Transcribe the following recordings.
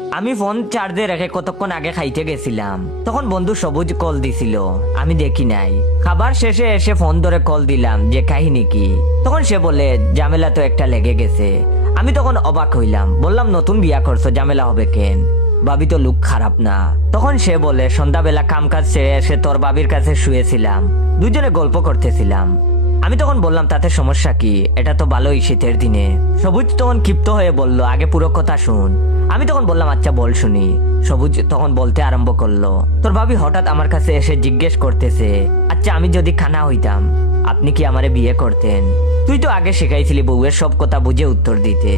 আমি ফোন চার্জে রেখে কতক্ষণ আগে খাইতে গেছিলাম, তখন বন্ধু সবুজ কল দিছিল, আমি দেখি নাই। খাবার শেষে এসে ফোন ধরে কল দিলাম যে কাহিনী কি, তখন সে বলে ঝামেলা তো একটা লেগে গেছে। আমি তখন অবাক হইলাম, বললাম নতুন বিয়া করছো, ঝামেলা হবে কেন? ভাবি তো লুক খারাপ না। তখন সে বলে সন্ধ্যাবেলা কাম কাজ সেরে এসে তোর বাবির কাছে শুয়েছিলাম, দুজনে গল্প করতেছিলাম। আমি তখন বললাম তাতে সমস্যা কি, এটা তো ভালোই শীতের দিনে। সবুজ তখন ক্ষিপ্ত হয়ে বলল আগে পুরো কথা শুন। আমি তখন বললাম আচ্ছা বল শুনি। সবুজ তখন বলতে আরম্ভ করলো, তোর ভাবি হঠাৎ আমার কাছে এসে জিজ্ঞেস করতেছে, আচ্ছা আমি যদি খানা হইতাম আপনি কি আমারে বিয়ে করতেন? তুই তো আগে শিখাইছিলি বউয়ের সব কথা বুঝে উত্তর দিতে।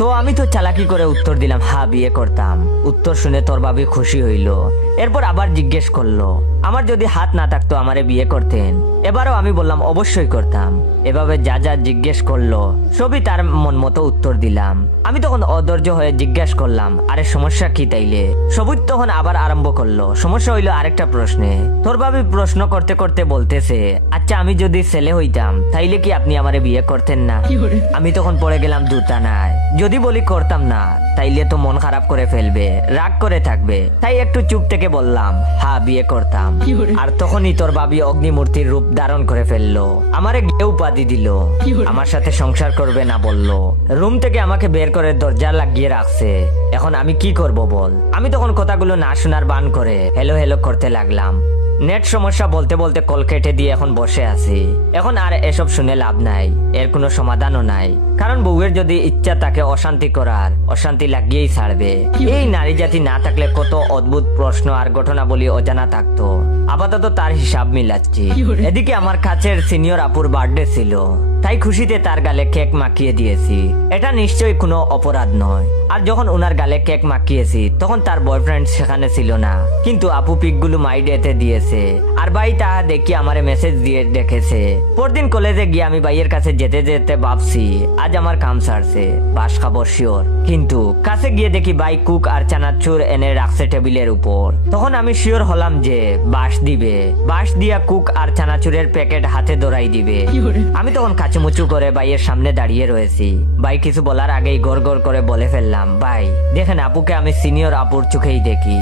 তো আমি তো চালাকি করে উত্তর দিলাম হ্যাঁ বিয়ে করতাম। উত্তর শুনে তোর ভাবি খুশি হইল। এরপর আবার জিজ্ঞেস করলো, আমার যদি হাত না থাকতো আমারে বিয়ে করতেন? এবারও আমি বললাম অবশ্যই করতাম। এভাবে যা যা জিজ্ঞেস করলো সবই তার মন মতো উত্তর দিলাম। আমি তখন অধৈর্য হয়ে জিজ্ঞেস করলাম আরে সমস্যা কি তাইলে? সবুজ তখন আবার আরম্ভ করলো, সমস্যা হইলো আরেকটা প্রশ্নে। তোর ভাবি প্রশ্ন করতে করতে বলতেছে, আচ্ছা আমি যদি ছেলে হইতাম তাইলে কি আপনি আমারে বিয়ে করতেন না? আমি তখন পড়ে গেলাম দুটা নাই। যদি বলি করতাম না তাইলে তো মন খারাপ করে ফেলবে, রাগ করে থাকবে, তাই একটু চুপ থেকে বললাম হ্যাঁ বিয়ে করতাম। আর তখনই তোর ভাবি অগ্নিমূর্তির রূপ ধারণ করে ফেললো, আমারে গে উপাধি দিল, আমার সাথে সংসার করবে না বললো, রুম থেকে আমাকে বের করে দরজা লাগিয়ে রাখছে। এখন আমি কি করব বল? আমি তখন কথাগুলো না শোনার বান করে হেলো হেলো করতে লাগলাম। নেট সমস্যা বলতে বলতে কল কেটে দিয়ে এখন বসে আছি। এখন আর এসব শুনে লাভ নাই, এর কোনো সমাধানও নাই। কারণ বউয়ের যদি ইচ্ছা তাকে অশান্তি করার, অশান্তি লাগিয়েই ছাড়বে। এই নারী জাতি না থাকলে কত অদ্ভুত প্রশ্ন আর ঘটনা বলি অজানা থাকতো। আপাতত তার হিসাব মিলাচ্ছি। এদিকে আমার কাছের সিনিয়র আপুর বার্থডে ছিল, তাই খুশিতে তার গালে কেক মাখিয়ে দিয়েছি। এটা নিশ্চয়ই কোনো অপরাধ নয়। আর যখন ওনার গালে কেক মাখিয়েছি তখন তার বয়ফ্রেন্ড সেখানে ছিল না, কিন্তু আপু পিকগুলো মাই ডেতে দিয়েছে। আর ভাই তাহা দেখি আমারে মেসেজ দিয়ে দেখেছে। পরদিন কলেজে গিয়ে আমি ভাইয়ের কাছে যেতে যেতে ভাবছি আজ আমার কাম সারছে, বাস খাবো শিওর। কিন্তু কাছে গিয়ে দেখি ভাই কুক আর চানাচুর এনে রাখছে টেবিলের উপর। তখন আমি শিওর হলাম যে বাস দিবে, বাস দিয়া কুক আর চানাচুরের প্যাকেট হাতে ধরাই দিবে। আমি তখন কাচুমুচু করে ভাইয়ের সামনে দাঁড়িয়ে রয়েছি। ভাই কিছু বলার আগেই গড় গড় করে বলে ফেললাম, ভাই দেখেন আপুকে আমি সিনিয়র আপুর চোখেই দেখি,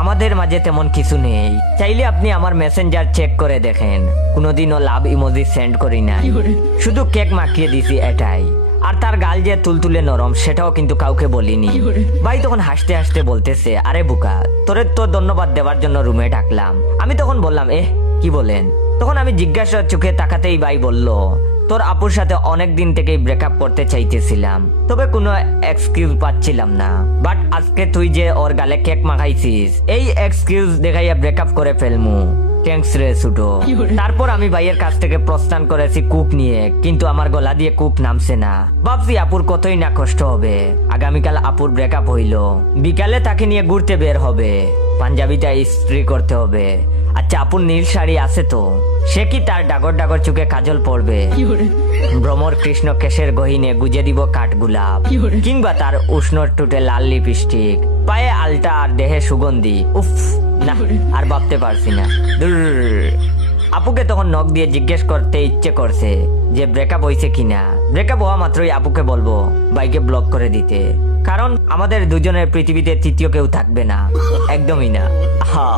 আমাদের মাঝে তেমন কিছু নেই। চাইলে আপনি আমার মেসেঞ্জার চেক করে দেখেন, কোনোদিনও লাভ ইমোজি সেন্ড করি নাই, শুধু কেক মাখিয়ে দিছি এটাই। আর তার গাল যে তুলতুলে নরম সেটাও কিন্তু কাউকে বলিনি। ভাই তখন হাসতে হাসতে বলতেছে, আরে বুকা তোরে তো ধন্যবাদ দেওয়ার জন্য রুমে ডাকলাম। আমি তখন বললাম কি বলেন? তখন আমি জিজ্ঞাসা চোখে তাকাতেই ভাই বলল, তোর আপুর সাথে অনেক দিন থেকেই ব্রেকআপ করতে চাইতেছিলাম, তবে কোনো এক্সকিউজ পাচ্ছিলাম না। বাট আজকে তুই যে ওর গালে কেক মাখাইছিস, এই এক্সকিউজ দেখাইয়া ব্রেকআপ করে ফেলমু। থ্যাঙ্কস রে ছুটো। তারপর আমি ভাইয়ের কাছ থেকে প্রস্থান করেছি কুক নিয়ে, কিন্তু আমার গলা দিয়ে কুক নামছে না। ভাবছি আপুর কতই না কষ্ট হবে। আগামীকাল আপুর ব্রেকআপ হইল, বিকালে তাকে নিয়ে ঘুরতে বের হবে, পাঞ্জাবিটা ইস্ত্রি করতে হবে। আচ্ছা আপুর নীল শাড়ি আছে তো? সে কি তার ডাগর ডাগর চোখে কাজল পড়বে? ভ্রমর কৃষ্ণ কেশের গহিনে গুজে দিব কাঠ গোলাপ, কিংবা তার উষ্ণ টুটে লাল লিপস্টিক, পায়ে আলতা আর দেহে সুগন্ধি। উফ না, আর ভাবতে পারছি না। আপুকে তখন নখ দিয়ে জিজ্ঞেস করতে ইচ্ছে করছে যে ব্রেকআপ হয়েছে কিনা। ব্রেকআপ হওয়া মাত্রই আপুকে বলবো বাইকে ব্লক করে দিতে, কারণ আমাদের দুজনের পৃথিবীতে তৃতীয় কেউ থাকবে না, একদমই না। হা